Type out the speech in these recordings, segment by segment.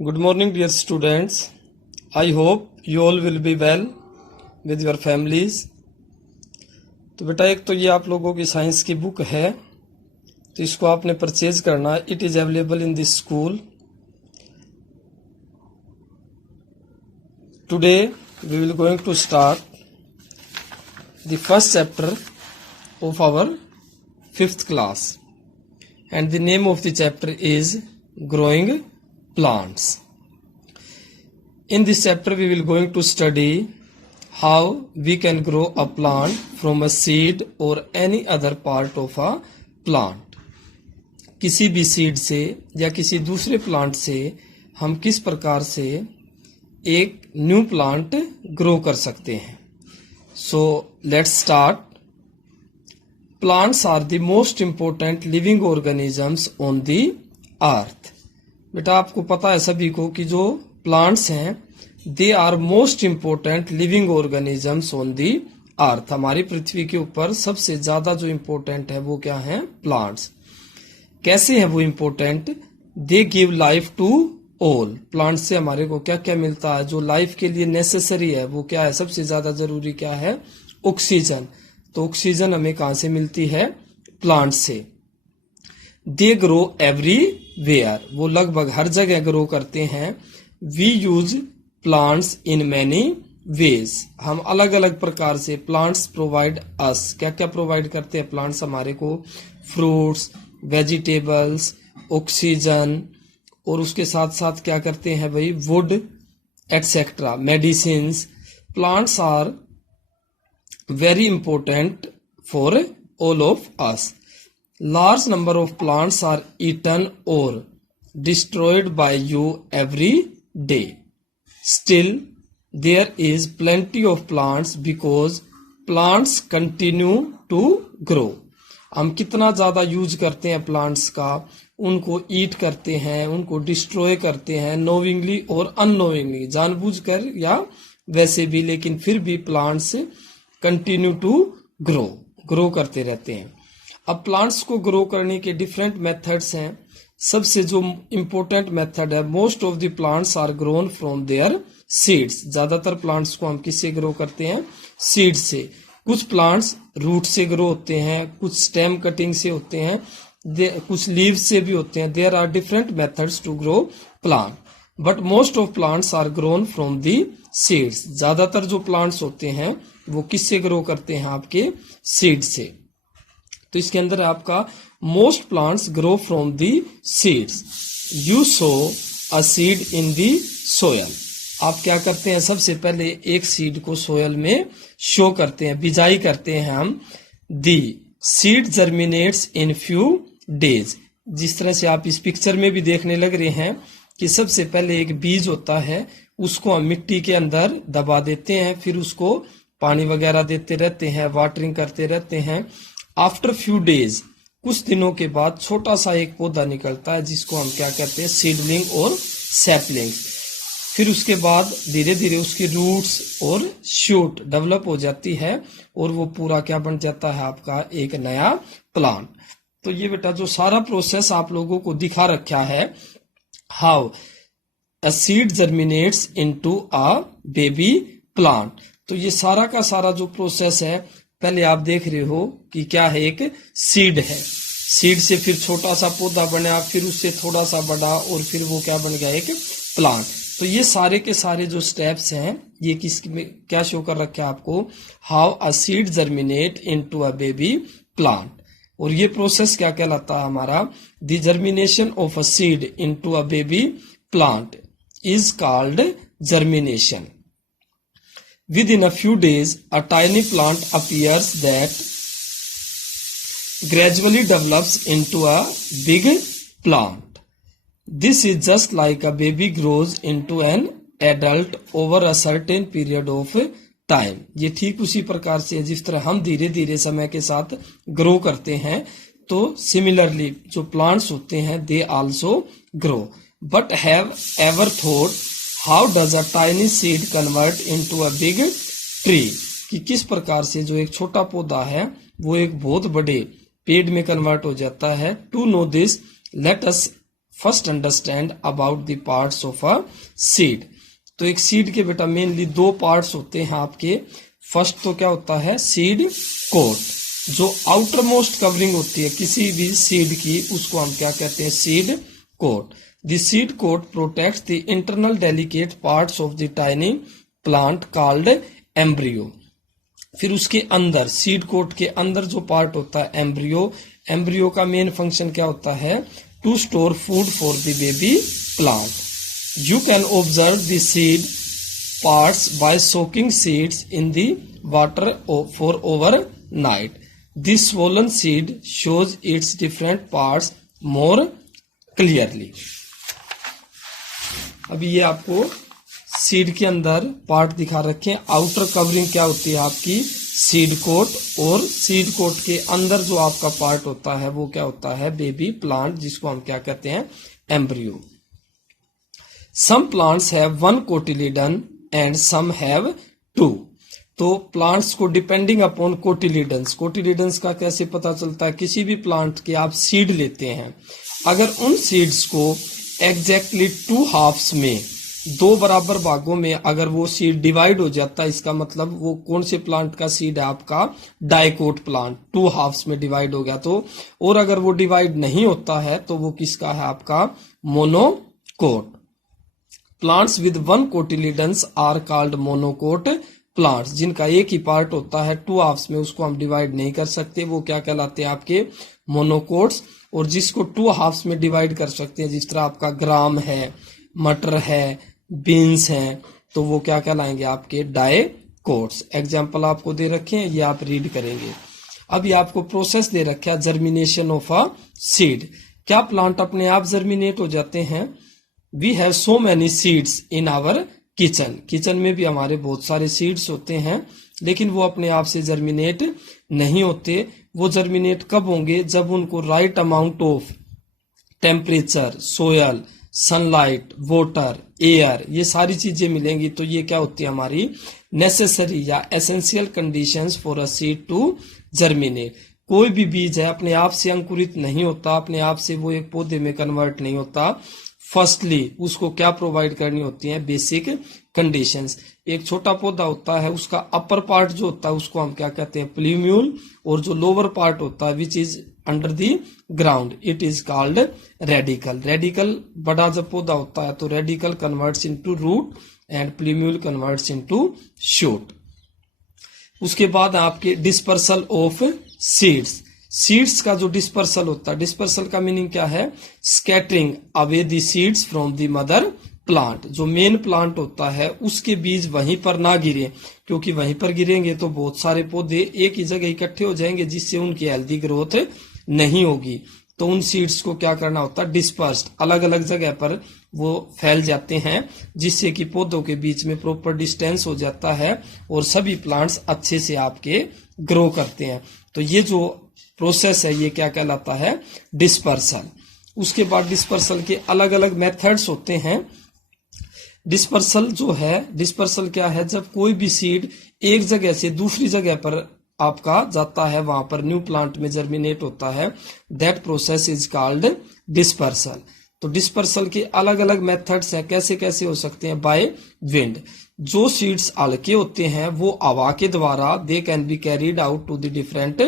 Good morning, dear students. I hope you all will be well with your families. तो बेटा एक तो ये आप लोगों की साइंस की बुक है, तो इसको आपने परचेज करना है. It is available in this school. Today we will going to start the first chapter of our 5th class, and the name of the chapter is growing plants. In this chapter we will going to study how we can grow a plant from a seed or any other part of a plant. किसी भी seed से या किसी दूसरे plant से हम किस प्रकार से एक न्यू प्लांट ग्रो कर सकते हैं. So let's start. Plants are the most important living organisms on the earth. बेटा आपको पता है सभी को कि जो प्लांट्स हैं they are most important living organisms on the earth. हमारी पृथ्वी के ऊपर सबसे ज्यादा जो इम्पोर्टेंट है वो क्या है? प्लांट्स. कैसे है वो important? They give life to all. Plants से हमारे को क्या क्या मिलता है जो लाइफ के लिए नेसेसरी है? वो क्या है? सबसे ज्यादा जरूरी क्या है? ऑक्सीजन. तो ऑक्सीजन हमें कहां से मिलती है? प्लांट से. They grow everywhere. वो लगभग हर जगह ग्रो करते हैं. We use plants in many ways. हम अलग अलग प्रकार से प्लांट्स प्रोवाइड अस. क्या क्या प्रोवाइड करते हैं प्लांट्स हमारे को? फ्रूट्स, वेजिटेबल्स, ऑक्सीजन, और उसके साथ साथ क्या करते हैं भाई? Wood etcetera, medicines. Plants are very important for all of us. Large number of plants are eaten or destroyed by you every day. Still, there is plenty of plants because plants continue to grow. हम कितना ज्यादा use करते हैं plants का, उनको ईट करते हैं, उनको डिस्ट्रॉय करते हैं, नोविंगली और अननोविंगली, जानबूझकर या वैसे भी, लेकिन फिर भी प्लांट्स कंटिन्यू टू ग्रो करते रहते हैं. अब प्लांट्स को ग्रो करने के डिफरेंट मेथड्स हैं. सबसे जो इम्पोर्टेंट मेथड है, most of the plants are grown from their seeds. ज्यादातर प्लांट्स को हम किससे ग्रो करते हैं? सीड से. कुछ प्लांट्स रूट से ग्रो होते हैं, कुछ स्टेम कटिंग से होते हैं, कुछ लीव्स से भी होते हैं. There are different methods to grow plant, but most of plants are grown from the seeds. ज्यादातर जो प्लांट्स होते हैं वो किससे ग्रो करते हैं? आपके सीड से. तो इसके अंदर आपका most plants grow from the seeds. You so a seed in the soil. आप क्या करते हैं? सबसे पहले एक सीड को सोयल में शो करते हैं, बिजाई करते हैं हम. The seed germinates in few days. जिस तरह से आप इस पिक्चर में भी देखने लग रहे हैं कि सबसे पहले एक बीज होता है, उसको हम मिट्टी के अंदर दबा देते हैं, फिर उसको पानी वगैरह देते रहते हैं, वाटरिंग करते रहते हैं. आफ्टर फ्यू डेज, कुछ दिनों के बाद छोटा सा एक पौधा निकलता है जिसको हम क्या कहते हैं? सीडलिंग और सैपलिंग. फिर उसके बाद धीरे धीरे उसकी रूट्स और शूट डेवलप हो जाती है और वो पूरा क्या बन जाता है? आपका एक नया प्लांट. तो ये बेटा जो सारा प्रोसेस आप लोगों को दिखा रखा है, how a seed germinates into a baby plant. तो ये सारा का सारा जो प्रोसेस है, पहले आप देख रहे हो कि क्या है? एक सीड है. सीड से फिर छोटा सा पौधा बना, फिर उससे थोड़ा सा बड़ा, और फिर वो क्या बन गया? एक प्लांट. तो ये सारे के सारे जो स्टेप्स हैं, ये किस क्या शो कर रखा है आपको? How a seed germinate into a baby plant. और ये प्रोसेस क्या कहलाता है हमारा? The germination of a seed into a baby plant is called germination. Within a few days, a tiny plant appears that gradually develops into a big plant. This is just like a baby grows into an adult over a certain period of time. ये ठीक उसी प्रकार से जिस तरह हम धीरे धीरे समय के साथ ग्रो करते हैं, तो सिमिलरली जो प्लांट्स होते हैं they also grow. But have ever thought how does a tiny seed convert into a big tree? कि किस प्रकार से जो एक छोटा पौधा है वो एक बहुत बड़े पेड़ में कन्वर्ट हो जाता है. To know this, let us first understand about the parts of a seed. तो एक सीड के बेटा मेनली दो पार्ट्स होते हैं आपके। फर्स्ट तो क्या होता है, सीड कोट, जो आउटर मोस्ट कवरिंग होती है किसी भी सीड की, उसको हम क्या कहते हैं, seed coat. The seed coat protects the internal delicate parts of the tiny plant called embryo. फिर उसके अंदर सीड कोट के अंदर जो पार्ट होता है एम्ब्रियो, एम्ब्रियो का मेन फंक्शन क्या होता है, to store food for the baby plant. You can observe the seed parts by soaking seeds in the water for overnight. This swollen seed shows its different parts more clearly. अभी ये आपको seed के अंदर part दिखा रखे हैं। Outer covering क्या होती है आपकी, सीड कोट, और सीड कोट के अंदर जो आपका पार्ट होता है वो क्या होता है, बेबी प्लांट, जिसको हम क्या कहते हैं, embryo. Some plants have one cotyledon and some have two. तो प्लांट्स को डिपेंडिंग अपॉन कोटिलीडन्स, कोटिलीडन्स का कैसे पता चलता है, किसी भी प्लांट के आप सीड लेते हैं, अगर उन सीड्स को एग्जैक्टली 2 हाफ्स में, 2 बराबर भागों में अगर वो सीड डिवाइड हो जाता है, इसका मतलब वो कौन से प्लांट का सीड है, आपका डाइकोट प्लांट, 2 हाफ्स में डिवाइड हो गया तो। और अगर वो डिवाइड नहीं होता है तो वो किसका है, आपका monocot. Plants with 1 cotyledons are called monocot plants. जिनका एक ही पार्ट होता है 2 हाफ्स में, उसको हम डिवाइड नहीं कर सकते, वो क्या कहलाते हैं, आपके मोनोकोट्स। और जिसको 2 हाफ्स में डिवाइड कर सकते हैं, जिस तरह आपका ग्राम है, मटर है, बीन्स हैं, तो वो क्या कहलाएंगे, आपके डाइकोट्स। एग्जाम्पल आपको दे रखे हैं, ये आप रीड करेंगे। अभी आपको प्रोसेस दे रखा है, जर्मिनेशन ऑफ अ सीड। क्या प्लांट अपने आप जर्मिनेट हो जाते हैं? We have so many seeds in our kitchen. Kitchen में भी हमारे बहुत सारे सीड्स होते हैं, लेकिन वो अपने आप से जर्मिनेट नहीं होते। वो जर्मिनेट कब होंगे, जब उनको right amount of temperature, soil, sunlight, water, air, ये सारी चीजें मिलेंगी। तो ये क्या होती है, हमारी नेसेसरी या essential conditions for a seed to germinate. कोई भी बीज है अपने आप से अंकुरित नहीं होता, अपने आप से वो एक पौधे में कन्वर्ट नहीं होता। फर्स्टली उसको क्या प्रोवाइड करनी होती है, बेसिक कंडीशंस। एक छोटा पौधा होता है, उसका अपर पार्ट जो होता है उसको हम क्या कहते हैं, प्ल्यूम्यूल, और जो लोअर पार्ट होता है which is under the ground, it is called radicle. Radicle बड़ा जब पौधा होता है तो radicle converts into root and plumule converts into shoot. उसके बाद आपके डिस्पर्सल ऑफ सीड्स। सीड्स का जो डिस्पर्सल होता है, डिस्पर्सल का मीनिंग क्या है, scattering away the seeds from the mother plant. जो मेन प्लांट होता है उसके बीज वहीं पर ना गिरे, क्योंकि वहीं पर गिरेंगे तो बहुत सारे पौधे एक ही जगह इकट्ठे हो जाएंगे, जिससे उनकी हेल्दी ग्रोथ नहीं होगी। तो उन सीड्स को क्या करना होता है, डिस्पर्स्ड, अलग अलग जगह पर वो फैल जाते हैं, जिससे कि पौधों के बीच में प्रॉपर डिस्टेंस हो जाता है और सभी प्लांट्स अच्छे से आपके ग्रो करते हैं। तो ये जो प्रोसेस है ये क्या कहलाता है, डिस्पर्सल। उसके बाद डिस्पर्सल के अलग अलग मेथड्स होते हैं। डिस्पर्सल जो है, डिस्पर्सल क्या है, जब कोई भी सीड एक जगह से दूसरी जगह पर आपका जाता है, वहां पर न्यू प्लांट में जर्मिनेट होता है, that process is called dispersal. तो डिस्पर्सल के अलग अलग मेथड्स हैं, कैसे कैसे हो सकते हैं, बाय विंड। जो सीड्स हल्के होते हैं वो हवा के द्वारा they can be carried out to the different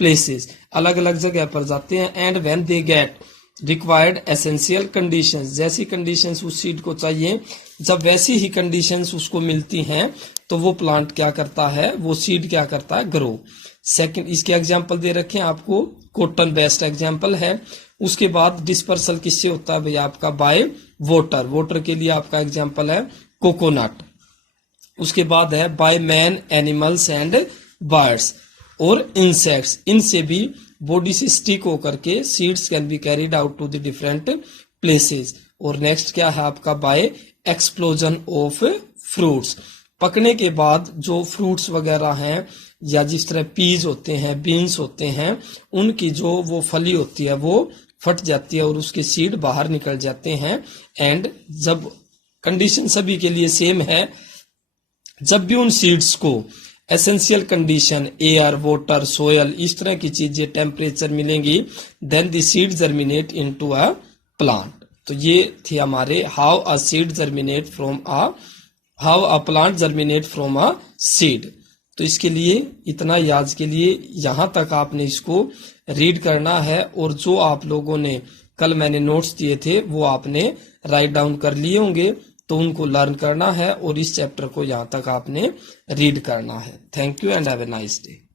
places, अलग अलग जगह पर जाते हैं। And when they get required essential conditions, जैसी कंडीशंस उस सीड को चाहिए, जब वैसी ही कंडीशंस उसको मिलती हैं तो वो प्लांट क्या करता है, वो सीड क्या करता है, ग्रो। सेकंड, इसके एग्जांपल दे रखे हैं आपको, कॉटन बेस्ट एग्जांपल है। उसके बाद डिस्पर्सल किससे होता है भैया, आपका बाय वाटर। वाटर के लिए आपका एग्जांपल है कोकोनट। उसके बाद है by man, animals and birds और इंसेक्ट्स। इनसे भी बॉडी से स्टिक होकर के seeds can be carried out to the different places. और नेक्स्ट क्या है आपका, बाय एक्सप्लोजन ऑफ फ्रूट्स। पकने के बाद जो फ्रूट्स वगैरह हैं, या जिस तरह पीज होते हैं, बीन्स होते हैं, उनकी जो वो फली होती है वो फट जाती है और उसके सीड बाहर निकल जाते हैं। एंड जब कंडीशन सभी के लिए सेम है, जब भी उन सीड्स को essential condition, air, water, soil, इस तरह की चीजें, टेम्परेचर मिलेंगी, then the seed germinate into a plant. तो ये थे हमारे how a plant germinate from a seed. तो इसके लिए इतना ही आज के लिए, यहां तक आपने इसको रीड करना है, और जो आप लोगों ने कल मैंने नोट्स दिए थे वो आपने राइट डाउन कर लिए होंगे, तो उनको लर्न करना है और इस चैप्टर को यहां तक आपने रीड करना है। Thank you and have a nice day.